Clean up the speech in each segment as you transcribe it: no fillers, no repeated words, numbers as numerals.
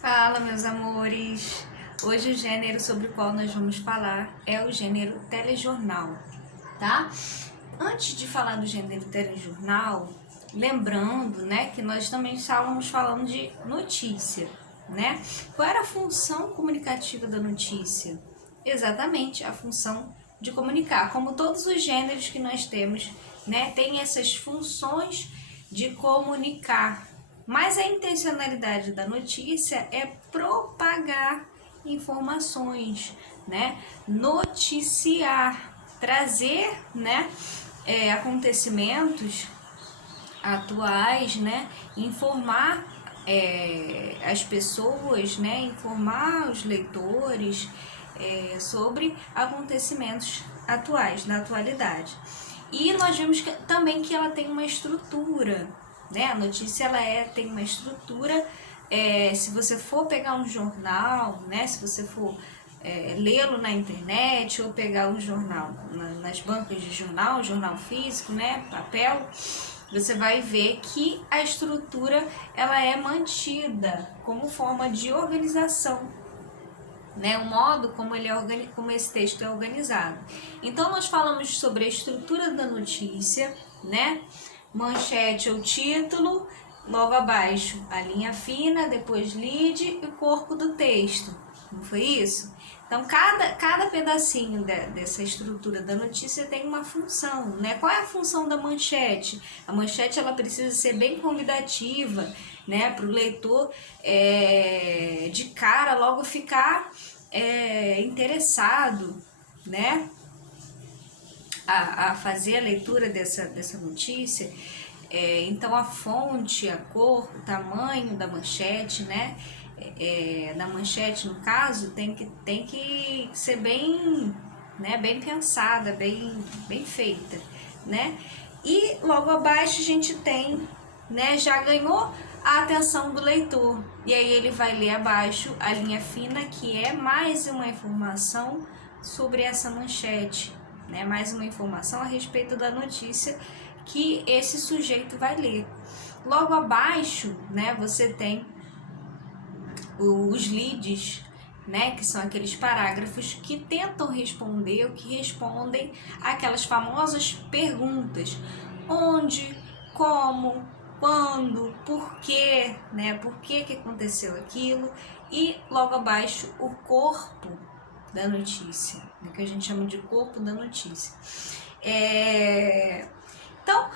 Fala, meus amores! Hoje o gênero sobre o qual nós vamos falar é o gênero telejornal, tá? Antes de falar do gênero telejornal, lembrando, né, que nós também estávamos falando de notícia, né? Qual era a função comunicativa da notícia? Exatamente, a função de comunicar. Como todos os gêneros que nós temos, né, tem essas funções de comunicar. Mas a intencionalidade da notícia é propagar informações, né? Noticiar, trazer, né, acontecimentos atuais, né? Informar as pessoas, né? Informar os leitores sobre acontecimentos atuais, na atualidade. E nós vimos também que ela tem uma estrutura, né? A notícia tem uma estrutura. Se você for pegar um jornal, né? Se você for lê-lo na internet ou pegar um jornal nas bancas de jornal físico, né? Papel, você vai ver que a estrutura ela é mantida como forma de organização, né, o modo como como esse texto é organizado. Então nós falamos sobre a estrutura da notícia, né? Manchete ou título, logo abaixo a linha fina, depois lead e o corpo do texto. Não foi isso? Então cada pedacinho dessa estrutura da notícia tem uma função, né? Qual é a função da manchete? A manchete ela precisa ser bem convidativa, né, para o leitor de cara logo ficar interessado, né, a fazer a leitura dessa notícia. Então a fonte, a cor, o tamanho da manchete, né, da manchete no caso tem que ser bem, né, bem pensada, bem feita, né. E logo abaixo a gente tem, né, já ganhou a atenção do leitor, e aí ele vai ler abaixo a linha fina, que é mais uma informação sobre essa manchete, né, mais uma informação a respeito da notícia que esse sujeito vai ler. Logo abaixo, né, você tem os leads, né, que são aqueles parágrafos que tentam responder, ou que respondem aquelas famosas perguntas: onde, como, quando, por quê, né, por que aconteceu aquilo. E logo abaixo o corpo da notícia, né, que a gente chama de corpo da notícia. Então,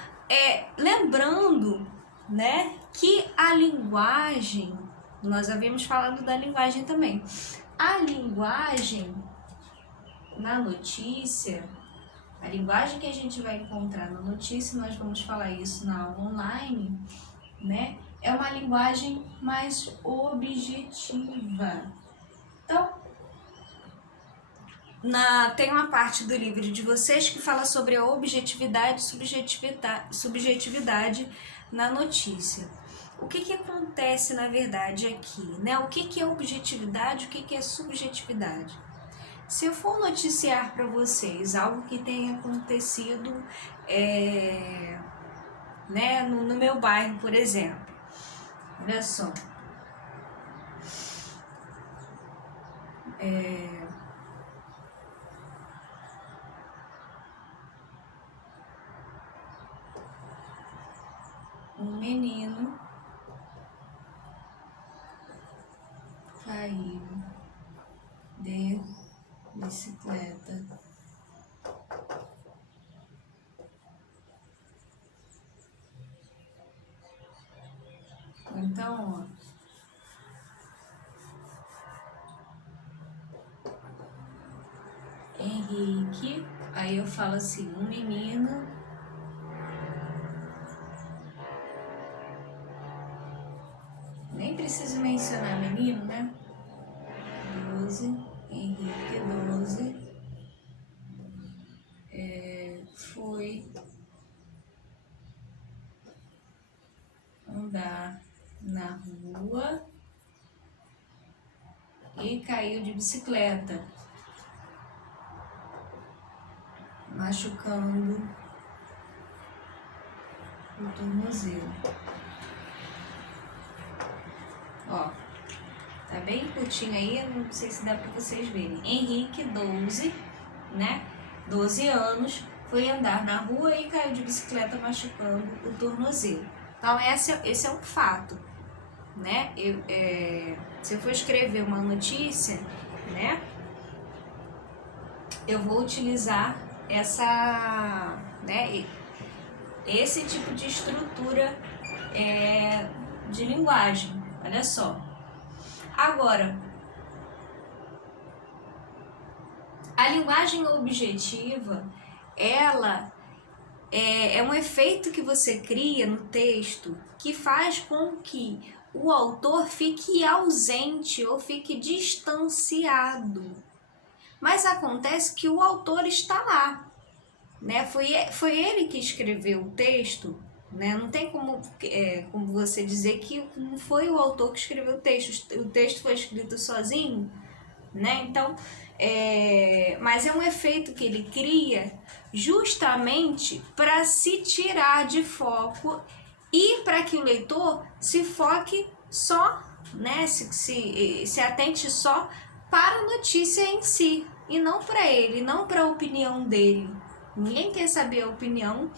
lembrando, né, que a linguagem, nós havíamos falado da linguagem também. A linguagem na notícia, a linguagem que a gente vai encontrar na notícia, nós vamos falar isso na aula online, né? É uma linguagem mais objetiva. Então, tem uma parte do livro de vocês que fala sobre a objetividade e subjetividade na notícia. O que acontece na verdade aqui, né? O que é objetividade, o que é subjetividade? Se eu for noticiar para vocês algo que tenha acontecido né, no meu bairro, por exemplo, olha só, um menino caiu de bicicleta então, ó, Henrique, aí eu falo assim, um menino nem preciso mencionar menino, né? 12, Henrique 12, foi andar na rua e caiu de bicicleta, machucando o tornozelo. Ó, bem curtinho aí, não sei se dá para vocês verem. Henrique, 12, né? 12 anos, foi andar na rua e caiu de bicicleta machucando o tornozelo. Então esse é um fato, né? Se eu for escrever uma notícia, né? Eu vou utilizar esse tipo de estrutura de linguagem. Olha só. Agora, a linguagem objetiva, ela é um efeito que você cria no texto que faz com que o autor fique ausente ou fique distanciado. Mas acontece que o autor está lá, né? Foi ele que escreveu o texto, né? Não tem como você dizer que não foi o autor que escreveu o texto foi escrito sozinho, né? Então, mas é um efeito que ele cria justamente para se tirar de foco e para que o leitor se foque só, né? Se atente só para a notícia em si e não para ele, não para a opinião dele. Ninguém quer saber a opinião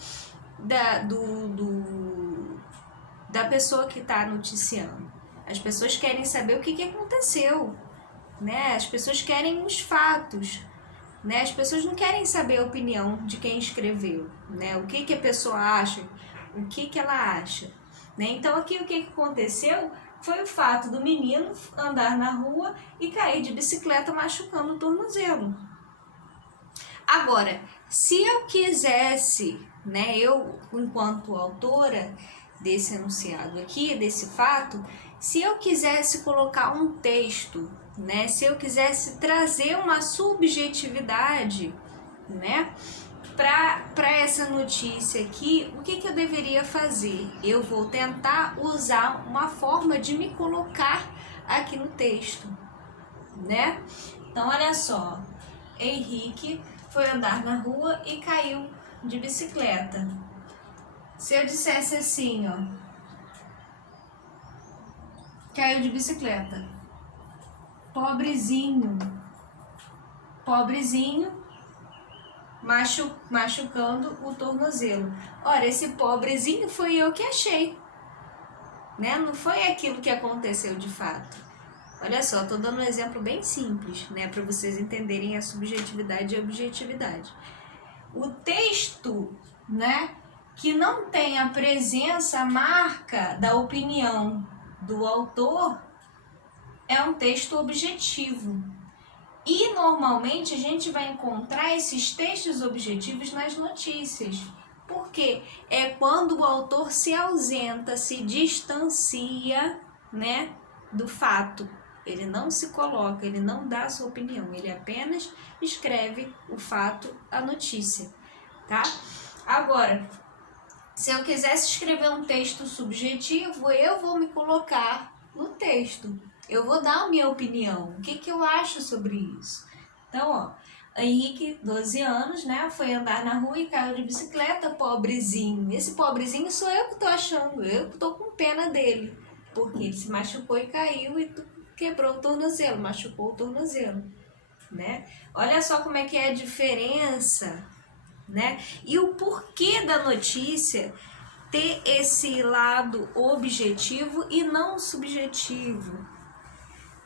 da pessoa que está noticiando. As pessoas querem saber o que aconteceu, né? As pessoas querem os fatos, né? As pessoas não querem saber a opinião de quem escreveu, né? O que a pessoa acha, o que ela acha, né? Então aqui o que aconteceu foi o fato do menino andar na rua e cair de bicicleta machucando o tornozelo. Agora, se eu quisesse, né, eu enquanto autora desse enunciado aqui, desse fato, se eu quisesse colocar um texto, né, se eu quisesse trazer uma subjetividade, né, para essa notícia aqui, o que eu deveria fazer? Eu vou tentar usar uma forma de me colocar aqui no texto, né? Então, olha só, Henrique foi andar na rua e caiu de bicicleta. Se eu dissesse assim, ó, caiu de bicicleta, pobrezinho, machucando o tornozelo. Ora, esse pobrezinho foi eu que achei, né? Não foi aquilo que aconteceu de fato. Olha só, estou dando um exemplo bem simples, né, para vocês entenderem a subjetividade e a objetividade. O texto, né, que não tem a presença, a marca da opinião do autor, é um texto objetivo. E normalmente a gente vai encontrar esses textos objetivos nas notícias. Por quê? É quando o autor se ausenta, se distancia, né, do fato. Ele não se coloca, ele não dá a sua opinião, ele apenas escreve o fato, a notícia, tá? Agora, se eu quisesse escrever um texto subjetivo, eu vou me colocar no texto. Eu vou dar a minha opinião, o que eu acho sobre isso. Então, ó, Henrique, 12 anos, né, foi andar na rua e caiu de bicicleta, pobrezinho. Esse pobrezinho sou eu que tô achando, eu que tô com pena dele, porque ele se machucou e caiu e quebrou o tornozelo, machucou o tornozelo, né? Olha só como é que é a diferença, né? E o porquê da notícia ter esse lado objetivo e não subjetivo.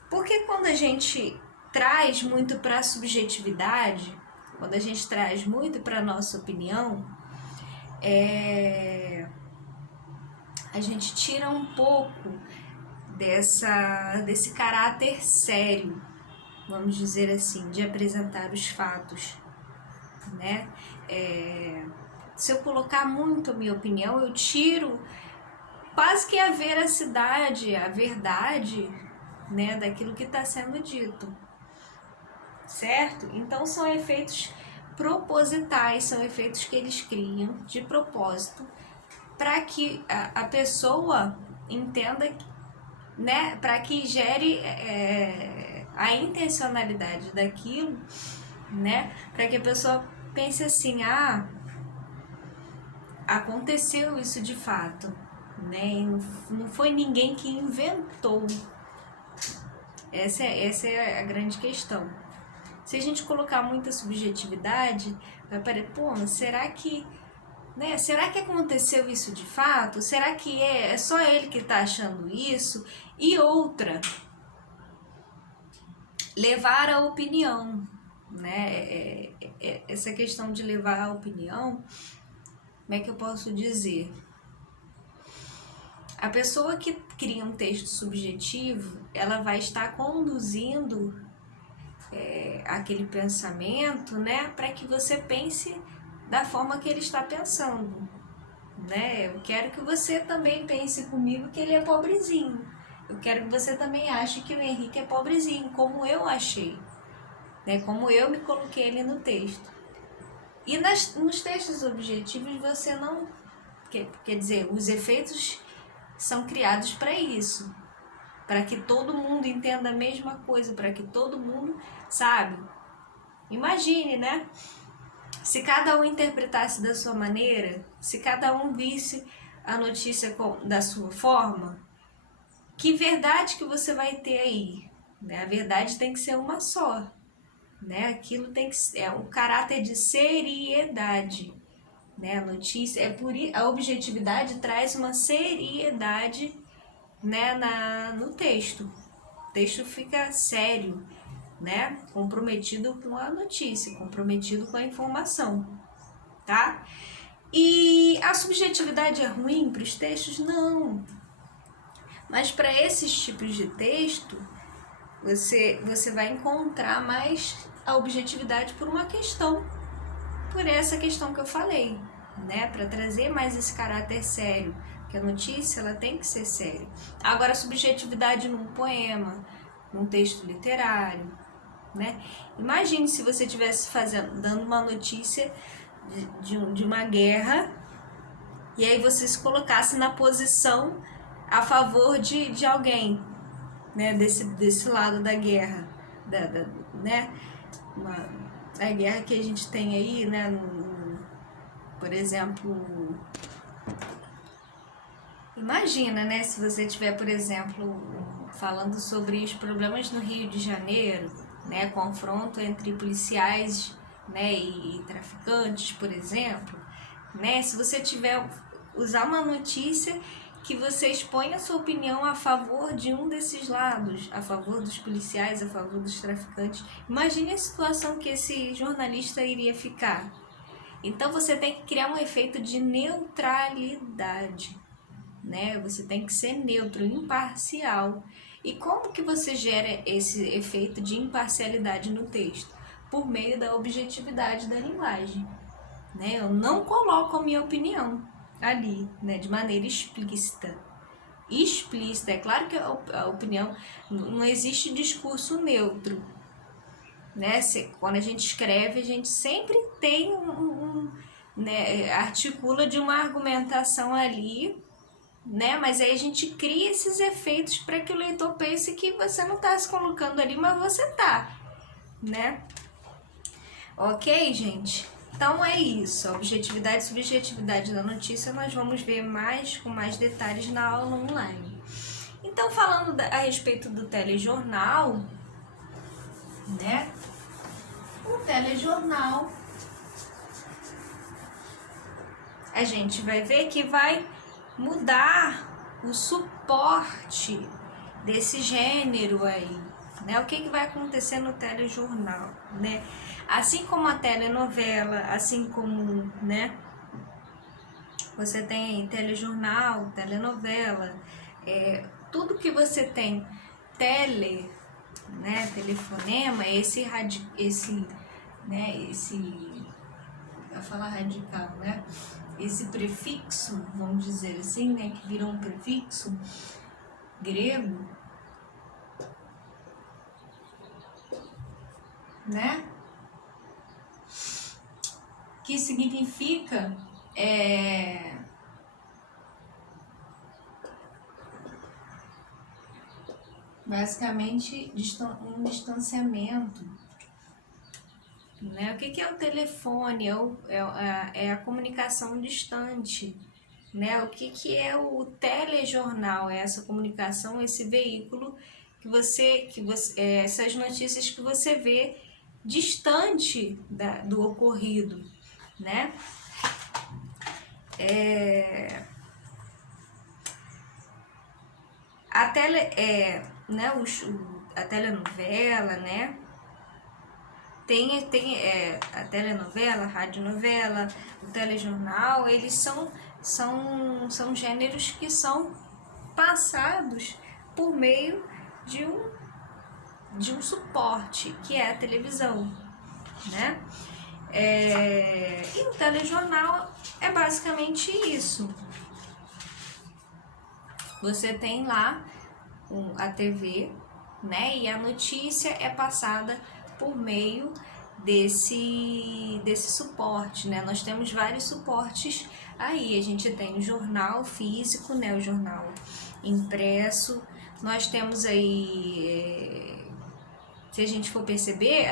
Porque quando a gente traz muito para a subjetividade, quando a gente traz muito para a nossa opinião, a gente tira um pouco desse caráter sério, vamos dizer assim, de apresentar os fatos, né? Se eu colocar muito a minha opinião, eu tiro quase que a veracidade, a verdade, né, daquilo que está sendo dito, certo? Então são efeitos propositais, são efeitos que eles criam de propósito para que a pessoa entenda, né, para que gere a intencionalidade daquilo, né, para que a pessoa pense assim, aconteceu isso de fato, né, não foi ninguém que inventou, Essa é a grande questão. Se a gente colocar muita subjetividade, vai parecer, pô, mas será que, né? Será que aconteceu isso de fato? Será que é só ele que está achando isso? E outra, levar a opinião, né? Essa questão de levar a opinião, como é que eu posso dizer? A pessoa que cria um texto subjetivo, ela vai estar conduzindo aquele pensamento, né, para que você pense da forma que ele está pensando, né? Eu quero que você também pense comigo que ele é pobrezinho. Eu quero que você também ache que o Henrique é pobrezinho, como eu achei, né? Como eu me coloquei ali no texto. E nos textos objetivos você não... Quer dizer, os efeitos são criados para isso. Para que todo mundo entenda a mesma coisa, para que todo mundo, sabe? Imagine, né? Se cada um interpretasse da sua maneira, se cada um visse a notícia da sua forma, que verdade que você vai ter aí? Né? A verdade tem que ser uma só. Né? Aquilo tem que ser um caráter de seriedade. Né? A notícia a objetividade traz uma seriedade, né, no texto. O texto fica sério, né? Comprometido com a notícia, comprometido com a informação, tá? E a subjetividade é ruim para os textos? Não. Mas para esses tipos de texto, você vai encontrar mais a objetividade por uma questão, por essa questão que eu falei, né? Para trazer mais esse caráter sério, que a notícia ela tem que ser séria. Agora, a subjetividade num poema, num texto literário, né? Imagine se você estivesse dando uma notícia de uma guerra e aí você se colocasse na posição a favor de alguém, né? Desse lado da guerra, né? A guerra que a gente tem aí, né? Por exemplo, imagina, né? Se você tiver, por exemplo, falando sobre os problemas no Rio de Janeiro, né? Confronto entre policiais, né? E traficantes, por exemplo, né? Se você tiver usar uma notícia que você expõe a sua opinião a favor de um desses lados, a favor dos policiais, a favor dos traficantes, imagine a situação que esse jornalista iria ficar. Então você tem que criar um efeito de neutralidade, né? Você tem que ser neutro, imparcial. E como que você gera esse efeito de imparcialidade no texto? Por meio da objetividade da linguagem, né? Eu não coloco a minha opinião ali, né? De maneira explícita. É claro que a opinião, não existe discurso neutro, né? Quando a gente escreve, a gente sempre tem né, articula de uma argumentação ali, né? Mas aí a gente cria esses efeitos para que o leitor pense que você não está se colocando ali, mas você tá, né? Ok, gente? Então é isso. A objetividade e subjetividade da notícia nós vamos ver com mais detalhes na aula online. Então, falando a respeito do telejornal, né? O telejornal, a gente vai ver que vai mudar o suporte desse gênero aí, né? O que vai acontecer no telejornal, né? Assim como a telenovela, assim como, né? Você tem telejornal, telenovela, tudo que você tem né? Telefonema, eu falar radical, né? Esse prefixo, vamos dizer assim, né? Que virou um prefixo grego, né? Que significa basicamente um distanciamento, né? O que é o telefone? É a comunicação distante, né? O que é o telejornal? É essa comunicação, esse veículo essas notícias que você vê distante do ocorrido, né? A telenovela, né? Tem a telenovela, a radionovela, o telejornal, eles são gêneros que são passados por meio de um suporte, que é a televisão, né? E o telejornal é basicamente isso. Você tem lá a TV, né? E a notícia é passada por meio desse suporte, né? Nós temos vários suportes aí. A gente tem o jornal físico, né? O jornal impresso. Nós temos aí, se a gente for perceber,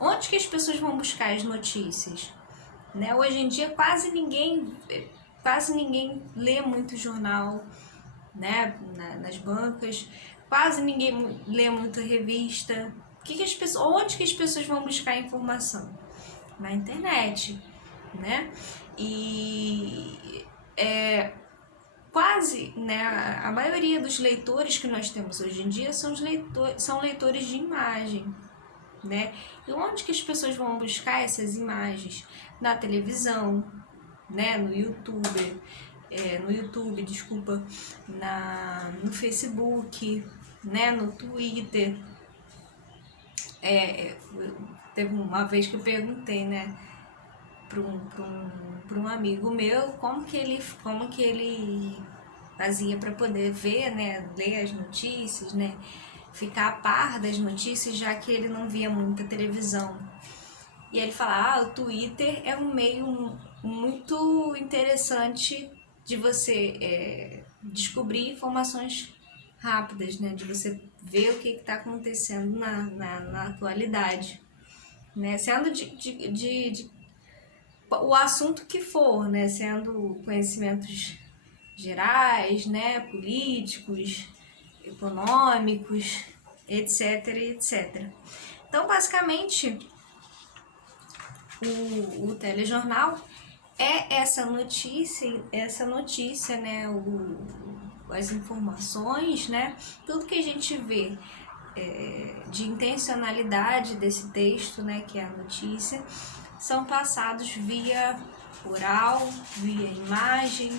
onde que as pessoas vão buscar as notícias, né? Hoje em dia quase ninguém lê muito jornal, né? Nas bancas, quase ninguém lê muita revista. Onde que as pessoas vão buscar informação? Na internet, né? E quase, né, a maioria dos leitores que nós temos hoje em dia são leitores de imagem, né? E onde que as pessoas vão buscar essas imagens? Na televisão, né? No YouTube, no Facebook, né? No Twitter. Teve uma vez que eu perguntei, né, para um amigo meu como que ele fazia para poder ver, né, ler as notícias, né, ficar a par das notícias, já que ele não via muita televisão. E ele fala, o Twitter é um meio muito interessante de você descobrir informações rápidas, né, de você ver o que está acontecendo na atualidade, né, sendo o assunto que for, né, sendo conhecimentos gerais, né, políticos, econômicos, etc, etc. Então, basicamente, o telejornal é essa notícia, né, as informações, né, tudo que a gente vê de intencionalidade desse texto, né, que é a notícia, são passados via oral, via imagem,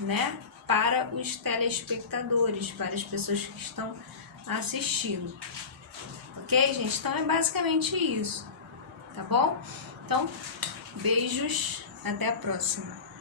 né, para os telespectadores, para as pessoas que estão assistindo. Ok, gente? Então é basicamente isso, tá bom? Então, beijos, até a próxima.